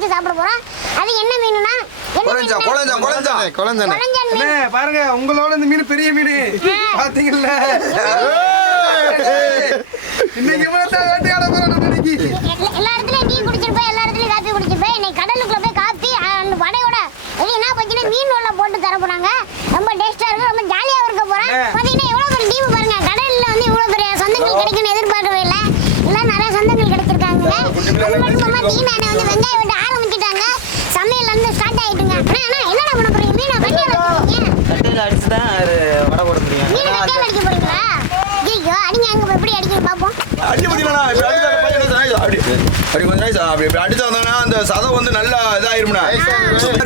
சமைச்சு சாப்பிட போறோம் அது என்ன மீனுனா? குழஞ்சா? குழஞ்சா குழஞ்சா. அண்ணே, பாருங்க உங்களோட இந்த மீன் பெரிய மீன். பாத்தீங்கல்ல? இன்னைக்கு இவ்வளவு தான் வேட்டையாட போறோம் நம்ம இன்னைக்கு. எல்லா- இடத்துலயும் டீ குடிச்சிருப்பேன் எல்லா இடத்துலயும் காப்பி குடிச்சிருப்பேன் இன்னைக்கு கடலுக்குள்ள போய் காப்பி அந்த வடையோட இது என்ன பார்த்தீங்கன்னா மீன் உள்ள போட்டு தர போறாங்க. ரொம்ப டேஸ்டா இருக்கு ரொம்ப ஜாலியா இருக்க போறேன். பாத்தீங்கன்னா எவ்வளவு பெரிய டீம் பாருங்க கடல்ல வந்து இவ்வளவு பெரிய சொந்தங்கள் கிடைக்கும்னு எதிர்பார்க்கவே இல்லை. எல்லாம் நிறைய சொந்தங்கள் கிடைச்சிருக்காங்க அது மட்டும் இல்லாம டீ நானே வந்து வெங்காயம் விட்டு ஆரம்பிச்சிட்டாங்க சமையல் வந்து ஸ்டார்ட் ஆயிட்டுங்க அண்ணா அண்ணா என்னடா பண்ண போறீங்க மீனை கட்டியா வச்சிருக்கீங்க கட்டையில் அடிச்சு தான் வடை போட முடியும் மீனை கட்டியா அடிக்க போறீங்களா ஐயோ அடிங்க அங்க எப்படி அடிக்கணும் பாப்போம் அடி முடியலண்ணா இப்படி அடிச்சா கொஞ்சம் nice. அப்படி அப்படி கொஞ்சம் nice. அப்படி இப்படி அடிச்சா வந்தாங்கன்னா அந்த சதம் வந்து நல்லா இதாயிரும்ண்ணா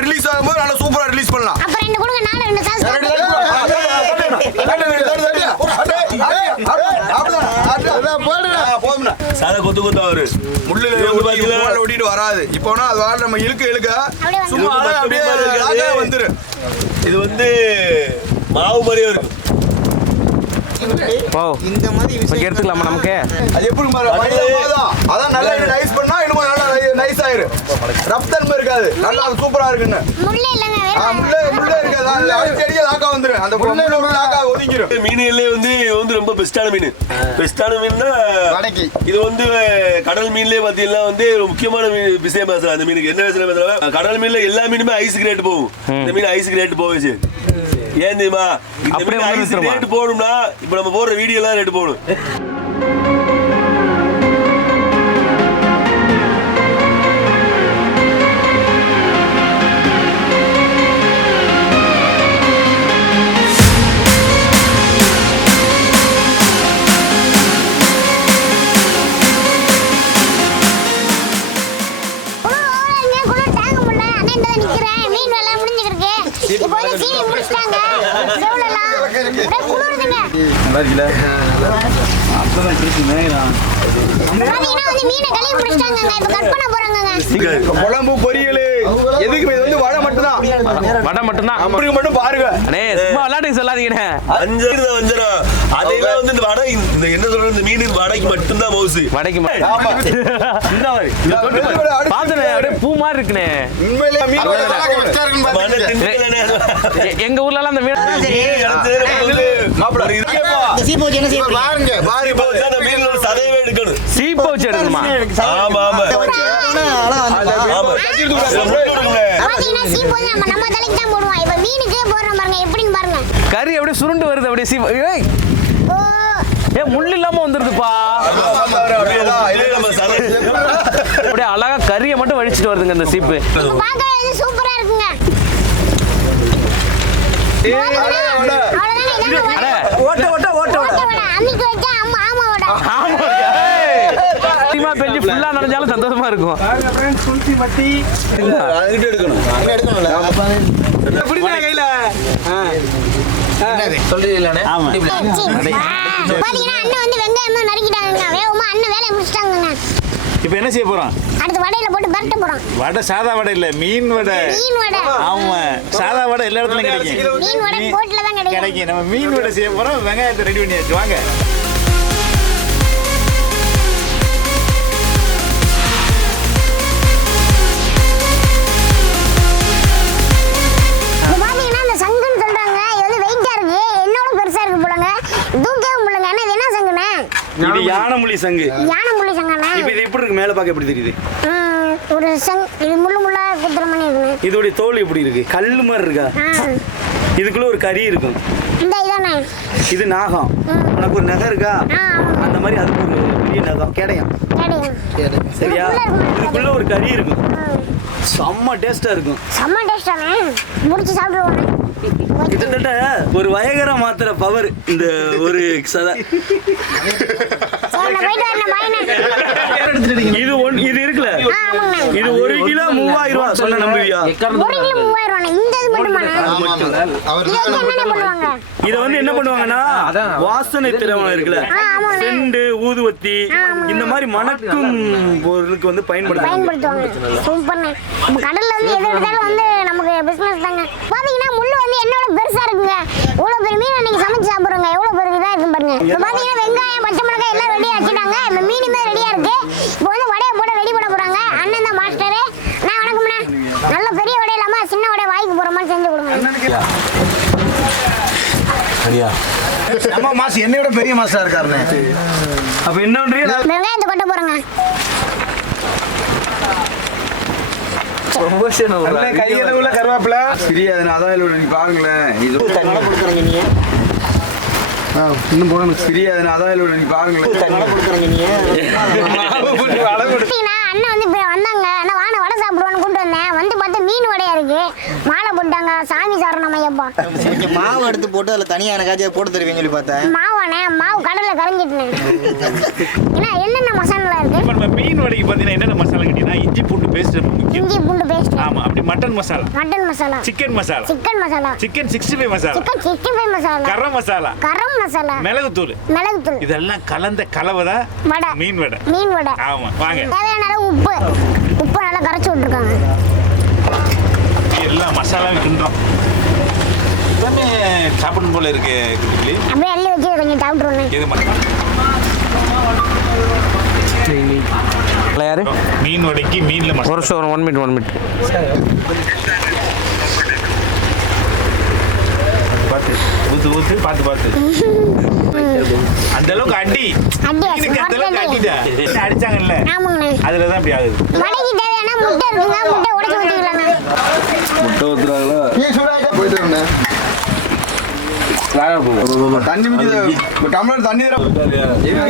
ரிலீஸ் ஆகும்போது நல்லா சூப்பரா ரிலீஸ் பண்ணலாம் அப்ப ரெண்டு கொடுங்க நானும் ரெண்டு சாஸ் தட்டு, தட்டு, தட்டு, தட்டு. அடே, அடே, அடே, அப்படிதான், அடே. ஆ, போதும்ண்ணா. சதை கொத்து கொத்து வரு முள்ளு ஒட்டி, முள்ளால ஒட்டிட்டு வராது. இப்போனா அது வாழ நம்ம இழுக்க இழுக்க வந்து- சும்மா அப்படியே வந்துரு. இது வந்து மாவு மாதிரியே இருக்கும். இந்த மாதிரி எடுத்துக்கலாமா நமக்கு? அது எப்படி. அதான் நல்லா நைஸ் பண்ணா இன்னும் நல்லா நைஸ் ஆயிரும். ரஃப் தன்மை இருக்காது நல்லா சூப்பரா இருக்குன்னு. முள்ளே இல்லைங்க ஆ, வேற முள்ளே முள்ளே இருக்காது அடிச்சடியே லாக்கா வந்துரும். அந்த முள்ளே லாக்கா ஒதுங்கிரும். மீன்களே வந்து இது வந்து ரொம்ப பெஸ்டான மீன். பெஸ்டான மீன்னா வடைக்கு. இது வந்து கடல் மீன்லயே பாத்தீங்கன்னா வந்து ஒரு முக்கியமான மீன் விஷயம் பேசுறேன். அந்த மீனுக்கு. என்ன விஷயம் பேசுறேன்? கடல் மீன்ல எல்லா மீனுமே ஐஸ் கிரேட் போகும். இந்த மீன் ஐஸ் கிரேட் போகுச்சு ஏன் தெரியுமா? இந்த அப்படியே மீன் வந்து ஐஸ் நிறுத்துருமா? ரேட் போகணும்னா இப்ப நம்ம போடுற வீடியோ எல்லாம் ரேட் குழம்பு பொரியல். எதுக்கு இது வந்து வடை மட்டும் தான் வடை மட்டும்தான். அப்படி மட்டும் பாருங்க. அண்ணே சும்மா விளையாட்டுக்கு சொல்லாதீங்கண்ணே. அஞ்சு வஞ்சிரம் அதையெல்லாம் வந்து இந்த வடை இந்த என்ன சொல்றது இந்த மீன் வடைக்கு மட்டும்தான் மவுசு. வடைக்கு ஆமா. பாத்துனே அப்படியே பூ மாதிரி இருக்குண்ணே. உண்மையிலேயே மீன் வடை நல்லா இருக்கு. மன திண்டுக்கலனே. எ- எங்க ஊர்ல எல்லாம் அந்த மீன் ஒரு சதையவே எடுக்கணும். ஆமா ஆமா. கறி அப்படியே சுருண்டு வருது அப்படியே சீப் ஏய். ஓ. ஏ முள் இல்லாம வந்துருதுப்பா. அப்படியே இதே நம்ம சதை. அப்படியே அழகா கறியை மட்டும் வடிச்சிட்டு வருதுங்க இந்த சீப்பு. சூப்பரா இருக்குங்க. ஓட்ட ஓட்ட ஓட்ட ஓட்ட. ஆமா. ஆமா பெஞ்சு ஃபுல்லா நனைஞ்சாலும் சந்தோஷமா இருக்கும். மத்தி அதுக்கிட்ட எடுக்கணும். எப்படிண்ணே கையில? ஆமா. சரி, சரி. பாத்தீங்கன்னா அண்ணன் வந்து வெங்காயமா நறுக்கிட்டாங்க வேகமா அண்ணன் வேலையை முடிச்சிட்டாங்கங்க. இப்போ என்ன செய்ய போறோம்? அடுத்து வடையில போட்டு பரட்ட போறோம். வடை சாதா வடை இல்ல மீன் வடை. மீன் வடை. ஆமா சாதா வடை எல்லா இடத்துலயும் கிடைக்கும். மீன் வடை போட்ல தான் கிடைக்கும். கிடைக்கும். நம்ம மீன் வடை செய்ய போறோம் வெங்காயத்தை ரெடி பண்ணியாச்சு. வாங்க. இது பாத்தீங்கன்னா அந்த சங்குன்னு சொல்றாங்க. இது வந்து வெயிட்டா இருக்கு. என்னோட பெருசா இருக்கு போலங்க. தூக்கவே முடியலங்க அண்ணா இது என்ன சங்குண்ணே இது யானைமொழி சங்கு. யானை முள்ளு சங்கண்ணே இப்போ இது எப்படி இருக்கு? மேல பார்க்க எப்படி தெரியுது? ஒரு சங் இது முள்ளு முள்ளா குத்துற மாதிரி இருக்குண்ணே இதோடைய தோல் எப்படி இருக்கு? கல் மாதிரி இருக்கா? இதுக்குள்ள ஒரு கறி இருக்கும். இந்த இதானே? இது நாகம். உனக்கு ஒரு நகை இருக்கா? அந்த மாதிரி அதுக்கு ஒரு பெரிய நகம். கிடையும். சரியா? இதுக்குள்ள ஒரு கறி இருக்கும். செம்ம டேஸ்டா இருக்கும். செம்ம டேஸ்டானே? முடிச்சு சாப்பிடுவோண்ணே கிட்டத்தட்ட ஒரு வயகர மாத்திர பவர் இந்த ஒரு சதை இது ஒன் இது இருக்குல்ல. இது ஒரு கிலோ மூவாயிரம் ரூபாய் சொன்ன நம்புவியா ஒரு கிலோ மூவாயிரம் இந்த இது வந்து என்ன பண்ணுவாங்கன்னா வாசனை திரவம் இருக்குல்ல. செண்டு ஊதுவத்தி இந்த மாதிரி மணக்கும் பொருளுக்கு வந்து பயன்படுத்துவாங்க. கடல்ல வந்து எது எடுத்தாலும் வந்து நமக்கு பிசினஸ் தாங்க. பாத்தீங்கன்னா முள்ளு வந்து என்னோட பெருசா இருக்குங்க. இவ்வளவு பெரிய மீன் அன்னைக்கு சமைச்சு சாப்பிடுறோங்க. எவ்வளவு பெரிய வெங்காயம் பச்சை நம்ம மாசு என்னையோட பெரிய மாசா இருக்காருண்ணே. அப்ப என்ன பண்றீங்க வெங்காயத்தை கொட்ட போகிறேங்க கையளவுல கருவேப்பில. தெரியாது அதான் நீ பாருங்களேன். இது வடை கொடுக்குறீங்க நீங்க இன்னும் போகணும் தெரியாது அதான் இல்லை நீ பாருங்களேன். வடை கொடுக்குறீங்க நீங்க அண்ணன் வந்து வந்தாங்க. அண்ணா வான வடை சாப்பிடுவான்னு கூப்பிட்டு வந்தேன். வந்து பார்த்தா மீன் வடையா இருக்கு. போட்டாங்க. சாமி சாரணம் ஐயப்பா. கொஞ்சம் மாவு எடுத்து போட்டு அதில் தனியாக எனக்காச்சும் போட்டு தருவீங்க சொல்லி பார்த்தேன். மாவானே மாவு கடல்ல கரைஞ்சிட்டேன். ஏன்னா என்னென்ன மசாலா இருக்கு? இப்ப நம்ம மீன் வடைக்கு பார்த்தீங்கன்னா என்னென்ன மசாலா கேட்டீங்கன்னா இஞ்சி பூண்டு பேஸ்ட் ரொம்ப முக்கியம். இஞ்சி பூண்டு பேஸ்ட் ஆமா அப்படி mutton masala. Mutton masala. Chicken masala. Chicken masala. Chicken sixty five masala. Chicken sixty five masala. Garam masala. Garam masala. மிளகுத்தூள். மிளகுத்தூள். இதெல்லாம் கலந்த கலவை வடை. மீன் வடை. மீன் வடை. ஆமா வாங்க. தேவையான அளவு உப்பு. உப்பு நல்லா கரைச்சி விட்டுருக்காங்க. மசாலா கிண்டோம். எல்லாமே சாப்பிடணும் போல இருக்கு குட்டிகளி. அப்படியே அள்ளி வச்சு கொஞ்சம் சாப்பிட்ருவேன் இது மட்டும் யாரு? மீன் வடைக்கு மீன்ல ஒரு ஒன் மினிட் ஒன் மினிட் பார்த்து ஊத்து ஊத்து பார்த்து பார்த்து அந்த அளவுக்கு அடி. அடி, அந்த அளவுக்கு அதுல தான் அப்படி ஆகுது. முட்டை இருக்குங்க முட்டை உடைச்சு ஊற்றிக்கலாங்க முட்டை ஊத்துறாங்களா போயிட்டு தண்ணி டம்ளர் தண்ணி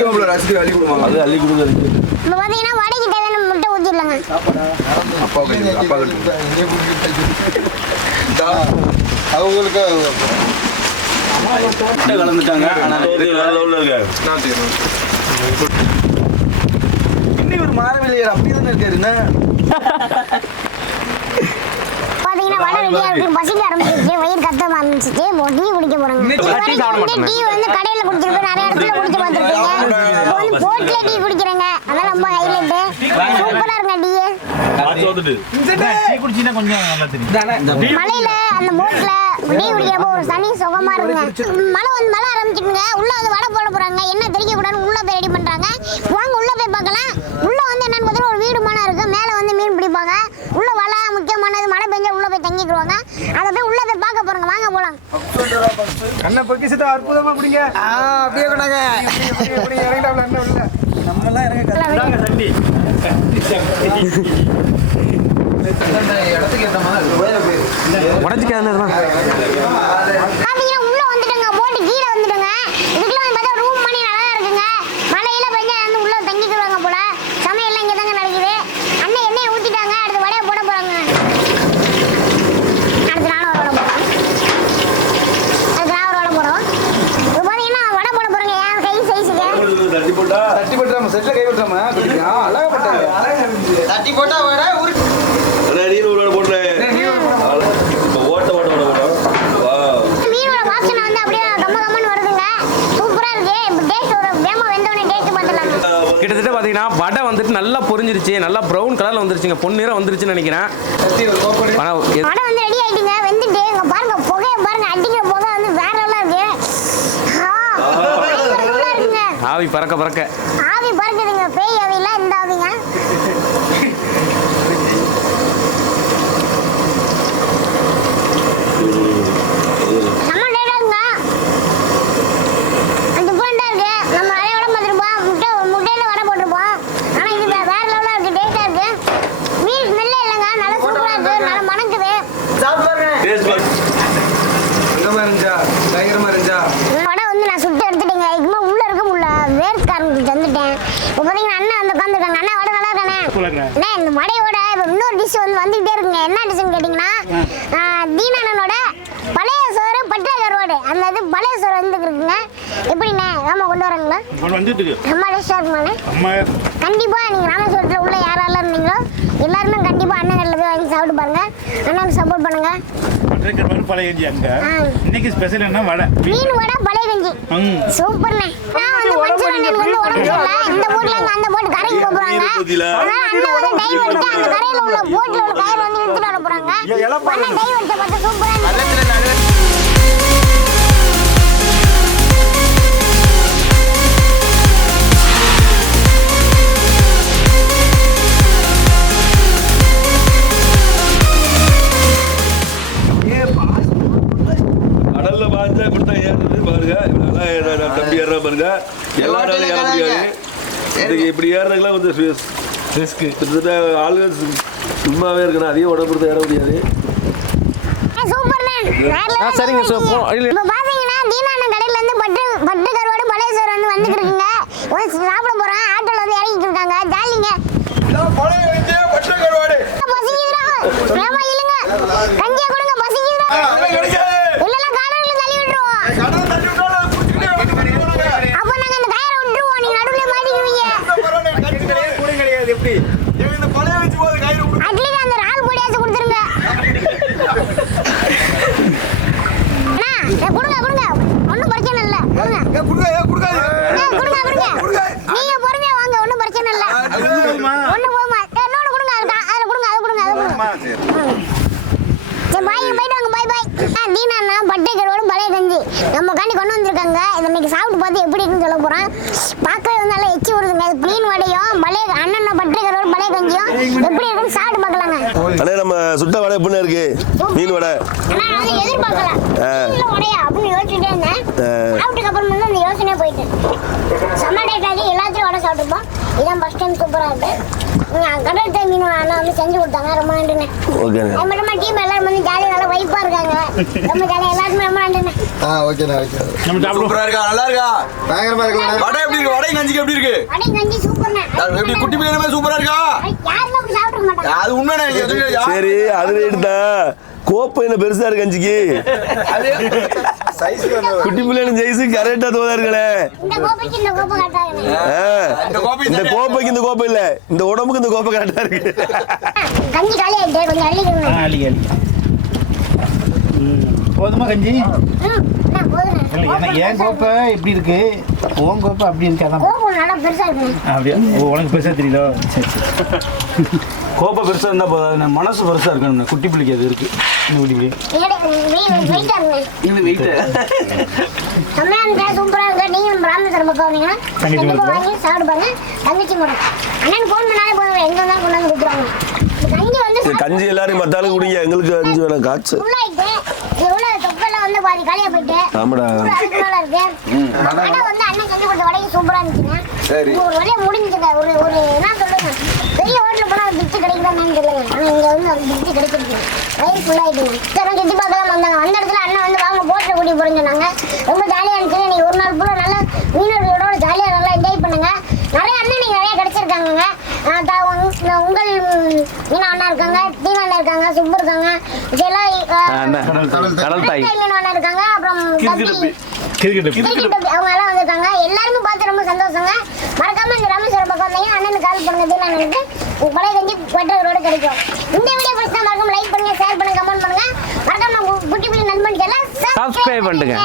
அவ்வளோ ரசித்து அள்ளி கொடுப்பாங்க அது அள்ளி கொடுங்க இப்போ பார்த்தீங்கன்னா வடைக்கு தேவையான முட்டை ஊற்றிடலாங்க அப்பா அப்பா அவங்களுக்கு கலந்துட்டாங்க இன்னைக்கு ஒரு மாறவில்லையார் அப்படியே தானே இருக்காரு என்ன? பாத்தீங்கன்னா வடை ரெடியா இருக்கு. பசிக்க ஆரம்பிச்சிருச்சு. வயிறு கத்த ஆரம்பிச்சிச்சு இப்போ டீ குடிக்க போறாங்க. டீ வந்து கடையில குடிச்சிருப்பேன் நிறைய இடத்துல குடிச்சு பார்த்துருப்பீங்க இப்போ வந்து போட்ல டீ குடிக்கிறேங்க. அதான் ரொம்ப ஹைலைட் சூப்பரா இருங்க டீ. மலையில அந்த போட்ல டீ குடிக்கிறப்போ ஒரு தனி சுகமா இருக்குங்க. மழை வந்து மழை ஆரம்பிச்சிட்டுங்க. உள்ள வந்து வடை போட போறாங்க. என்ன தெரிக்க கூடாதுன்னு உள்ள போய் ரெடி பண்றாங்க வாங்க உள்ள போய் பார்க்கலாம் உள்ள வந்து என்னன்னு பார்த்தா ஒரு வீடு மனம் இருக்கு மேல வந்து மீன் பிடிப்பாங்க உள்ள வலை முக்கியமானது மழை பெஞ்சா உள்ள போய் தங்கிக்குவாங்க அதை போய் உள்ள போய் பார்க்க போறாங்க வாங்க போலாம் கண்ணை பொக்கிசத்தை அற்புதமா பிடிங்க. அப்படியே கொண்டாங்க. இப்படி இறங்கிட்டாப்ல என்ன இல்லை. நம்மளாம் இறங்க தண்ணி உடச்சிக்காதுன்னு பாத்தீங்கன்னா உள்ள வந்துட்டுங்க போட்டு கீழே வந்துட்டுங்க இதுக்குள்ள வந்து பார்த்தா ரூம் மணி நல்லா இருக்குங்க மழையில பெஞ்சா வந்து உள்ள தங்கிக்குவாங்க போல சமையல்லாம் இங்க தாங்க நடக்குது அண்ணன் எண்ணெயை ஊத்திட்டாங்க அடுத்து வடையை போட போறாங்க அடுத்து நானும் ஒரு வடை போடுறேன் அடுத்து நான் ஒரு வடை போடுறோம் இப்போ பாத்தீங்கன்னா வடை போட போறேங்க என் கை சைஸுக்கு தட்டி போட்டா தட்டி போட்டுறாம செட்டில் கை விட்டுறாம அழகா பட்டாங்க தட்டி போட்டா வர உரு அண்ணா, நீர் ஒரு போடுறேன் இப்போ ஓட்ட ஓட்ட ஓட்ட ஓட்ட வா மீனோட வாசனை வந்து அப்படியே கம்ம கம்மன்னு வருதுங்க. சூப்பரா இருக்கு. இப்போ டேஸ்ட் ஒரு வேமா வெந்தவொடனே டேஸ்ட் பார்த்துலாங்க கிட்டத்தட்ட பார்த்தீங்கன்னா வடை வந்துட்டு நல்லா பொரிஞ்சிருச்சு. நல்லா ப்ரௌன் கலரில் வந்துருச்சுங்க. பொன்னிறம் வந்துருச்சுன்னு நினைக்கிறேன் ஆனால் எது- வடை வந்து ரெடி ஆயிட்டுங்க வெந்துட்டு இங்க பாருங்க புகைய பாருங்க அடிக்கிற புகை வந்து வேற லெவலா இருக்கு ஆ, பயங்கர நல்லா இருக்குங்க ஆவி பறக்க பறக்க. ஆவி பறக்குதுங்க. பேய் ஆவில இந்த ஆவிங்க செம்ம டேட்டாங்க டிஃப்ரெண்டா இருக்கு நம்ம நிறைய வடை பார்த்துருப்போம் முட்டை முட்டையில வடை போட்டிருப்போம் ஆனா இது வே- வேற லெவலா இருக்கு டேஸ்டா இருக்கு மீன் ஸ்மெல்லே இல்லைங்க நல்லா சூப்பரா இருக்கு நல்லா மணக்குது டேஸ்ட் பாரு இந்த மாதிரி இருந்துச்சா பயங்கரமா இருந்துச்சா வடை வந்து நான் சுட்டு எடுத்துட்டேங்க இதுமா உள்ள இருக்க முடியல வேர்க்காரங்களுக்கு தந்துட்டேன் இப்போ பார்த்தீங்கன்னா அண்ணன் வந்து உட்காந்துருக்காங்க அண்ணா வடை நல்லா இருக்கானே அண்ணா இந்த இப்போ இன்னொரு டிஷ் வந்து வந்துகிட்டே இருக்குங்க. என்ன டிஷ்னு கேட்டிங்கன்னா தீனானனோட பழைய சோறு பட்டை கருவாடு அந்த இது பழைய சோறு வந்து இருக்குங்க. எப்படிண்ணே? ஆமாம் கொண்டு வராங்களா? வந்துட்டு ரொம்ப டேஸ்டாக இருக்குமாண்ணே? அம்மா கண்டிப்பா நீங்க ராமேஸ்வரத்துல உள்ள யாரெல்லாம் இருந்தீங்களோ எல்லாருமே கண்டிப்பா அண்ணன் போய் வாங்கி சாப்பிட்டு பாருங்க. அண்ணனுக்கு சப்போர்ட் பண்ணுங்க. மட்டன் கருவாடு பழைய கஞ்சி அங்க. இன்னைக்கு ஸ்பெஷல் என்ன? வடை. மீன் வடை பழைய கஞ்சி. சூப்பர்ண்ணே. நான் வந்து மஞ்சள் வந்து உடம்பு சரியில்லை. இந்த போட்ல இருந்து அந்த போட்டு கரைக்கு போறாங்க அதனால அண்ணன் வந்து டைவ் அடிச்சு அந்த கரையில உள்ள போட்ல உள்ள கயிறு வந்து இழுத்துட்டு வர போறாங்க. அண்ணன் டைவ் அடிச்ச பார்த்தா சூப்பரா இதுக்கு இப்படி ஏறதுக்குலாம் கொஞ்சம் ரிஸ்க் கிட்டத்தட்ட ஆளுங்க சும்மாவே இருக்கணும். அதிகம் உடம்பு ஏற முடியாது. சரிங்க, சூப்பர். இல்ல. இப்போ பாத்தீங்கன்னா தீனான கடையில இருந்து பட்டு பட்டு கருவாடு பழைய சோறு வந்து வந்துட்டு இருக்குங்க சாப்பிட ஆட்டோல வந்து இறங்கிட்டு இருக்காங்க. ஜாலிங்க. கருவாடு. பசிக்குதுடா. இல்லைங்க. கஞ்சியை கொடுங்க. பசிக்குதுடா அதெல்லாம் கிடைக்காது. இல்லைன்னா காடவுல தள்ளி விட்டுருவோம் கடலை தட்டி விட்டாலும் அதை குடிச்சுக்கிட்டே வந்து பண்ணுவாங்க. அப்ப நாங்க அந்த கயிறை விட்டுருவோம் நீங்க நடுவுல மாட்டிக்குவீங்க பரவாயில்ல, கஞ்சி கிடையாது, கூடை கிடையாது, எப்படி? இவன் இந்த பழைய கஞ்சி போது கயிறு விட்டு- அட்லீஸ்ட் அந்த ரால் பொடியாச்சும் கொடுத்துருங்க அண்ணா ஏ, கொடுங்க கொடுங்க ஒன்றும் பிரச்சனை இல்லை கொடுங்க ஏ, கொடுங்க, ஏ, கொடுக்காது. ஏ, கொடுங்க கொடுங்க கொடுங்க. நீங்க பொறுமையா வாங்க ஒன்றும் பிரச்சனை இல்லை ஒண்ணு போதுமா ஏ, இன்னொன்னு கொடுங்க அது கா- அதுல கொடுங்க அது கொடுங்க அது கொடுங்க சரி பாய் போயிட்டு வாங்க பாய் பாய் ஆ தீனா பட்டை கருவோடும் பழைய கஞ்சி நம்ம காண்டி கொண்டு வந்திருக்காங்க இதை இன்னைக்கு சாப்பிட்டு பார்த்து எப்படி இருக்குன்னு சொல்ல போறோம் பார்க்கவே வந்து நல்லா எச்சி விடுதுங்க இது ப்ளீன் வடையும் பழைய அண்ணன் பட்டை கருவோடு பழைய கஞ்சியும் எப்படி சாப்பிட்டு பார்க்கலாங்க. அண்ணே நம்ம சுட்ட வடை எப்படி இருக்கு? மீன் வடை. ஆனா நான் வந்து எதிர்பார்க்கல இல்ல உடையா அப்படின்னு யோசிச்சுட்டே இருந்தேன். சாப்பிட்டுக்கு அப்புறம் வந்து அந்த யோசனையே போயிட்டு செம்ம டேட் ஆகி எல்லாத்தையும் வடை சாப்பிட்டுப்போம் இதான் ஃபர்ஸ்ட் டைம் சூப்பரா இருக்கு. கடல் தை மீன் அண்ணா வந்து செஞ்சு கொடுத்தாங்க. ரொம்ப நன்றிண்ணே. ஓகேண்ணே. அது மட்டும் டீம் எல்லாரும் வந்து ஜாலியாக நல்லா வைப்பா இருக்காங்க. ரொம்ப ஜாலியாக எல்லாருக்குமே ரொம்ப நன்றிண்ணே. ஆ ஓகேண்ணா ஓகே நம்ம சாப்பிடுவோம். சூப்பரா இருக்கா, நல்லா இருக்கா? பயங்கரமா இருக்கலாம் வடை எப்படி இருக்கு? வடை கஞ்சிக்கு எப்படி இருக்கு? வடை கஞ்சி சூப்பர்ண்ணே. அது எப்படி குட்டி பிள்ளைங்க சூப்பரா இருக்கா? யாருமே சாப்பிட மாட்டாங்க. அது உண்மைண்ணே, சரி அதுல எடுத்தா கோப்பை என்ன பெருசா இருக்கு கஞ்சிக்கு? குட்டி பிள்ளைங்க ஜெயிச்சு கரெக்டா தோதா இருக்கலே. இந்த கோப்பைக்கு இந்த கோப்பை கட்டாங்கண்ணே ஆ. இந்த கோப்பை இந்த சரியா? கோப்பைக்கு இந்த கோப்பை இல்ல. இந்த உடம்புக்கு இந்த கோப்பை கரெக்டா இருக்கு கஞ்சி காலி ஆயிட்டு கொஞ்சம் அள்ளிக்கணும் அள்ளி அள்ளி ம். போதுமா கஞ்சி? என் கோப்பை எப்படி இருக்கு? உன் கோப்பை அப்படி இருக்கு அதான். அப்படியா? ஓ உனக்கு பெருசாக தெரியல சரி சரி. கோப்பை பெருசாக இருந்தால் போதும் மனசு பெருசாக இருக்கணும் குட்டி பிள்ளைக்கு அது இருக்கு. இந்த குட்டி பிள்ளை. கஞ்சி வந்து இது கஞ்சி எல்லாரும் மத்தாலும் குடிங்க. எங்களுக்கு கஞ்சி வேணாம். காய்ச்சு ஃபுல்லாயிட்டு இது உள்ள தொப்பெல்லாம் வந்து பாதி காலியா போயிட்டு ஆமாடா. மேல இருக்கு. வந்து அண்ணன் செஞ்சு கொடுத்த வடையும் சூப்பரா இருந்துச்சுங்க. சரி. ஒரு வழியா முடிஞ்சுங்க ஒரு ஒரு என்ன சொல்லுங்க பெரிய ஹோட்டல் போனா ஒரு பிச்சு கிடைக்குதான்னு சொல்லுங்க ஆனா இங்க வந்து அந்த பிச்சு கிடைச்சிருக்கு. வயிறு ஃபுல்லாயிட்டுங்க சரி சுத்தி பார்க்கலாம் வந்தாங்க. அந்த இடத்துல அண்ணன் வந்து வாங்க போட்டில் கூட்டி போறேன்னு சொன்னாங்க. ரொம்ப ஜாலியா இருந்துச்சு நீங்க ஒரு நாள் ஃபுல்லா நல்லா மீனவர்களோட ஜாலியா நல்லா என்ஜாய் பண்ணுங்க. நிறைய அண்ணன் நீங்க நிறைய கிடைச்சிருக்காங்க ஆஹ் த- உங்கள் மீனா அண்ணா இருக்காங்க தீனா அண்ணா இருக்காங்க சுப்பு இருக்காங்க. இதெல்லாம் கடல் தாய். மீன் அண்ணா இருக்காங்க அப்புறம் அவங்க எல்லாம் வந்திருக்காங்க. எல்லாருமே பார்த்து ரொம்ப சந்தோஷங்க. மறக்காம இந்த ராமேஸ்வரம் பக்கம் வந்தீங்க அண்ணனுக்கு கால் பண்ணுங்க தீனா அண்ணனுக்கு பழைய கஞ்சி வெட்டரோட கிடைக்கும். இந்த வீடியோ பிடிச்சா மறக்காம லைக் பண்ணுங்க ஷேர் பண்ணுங்க கமெண்ட் பண்ணுங்க. மறக்காம குட்டி பிள்ளை நண்பனுக்கு எல்லாம் Subscribe பண்ணுங்க.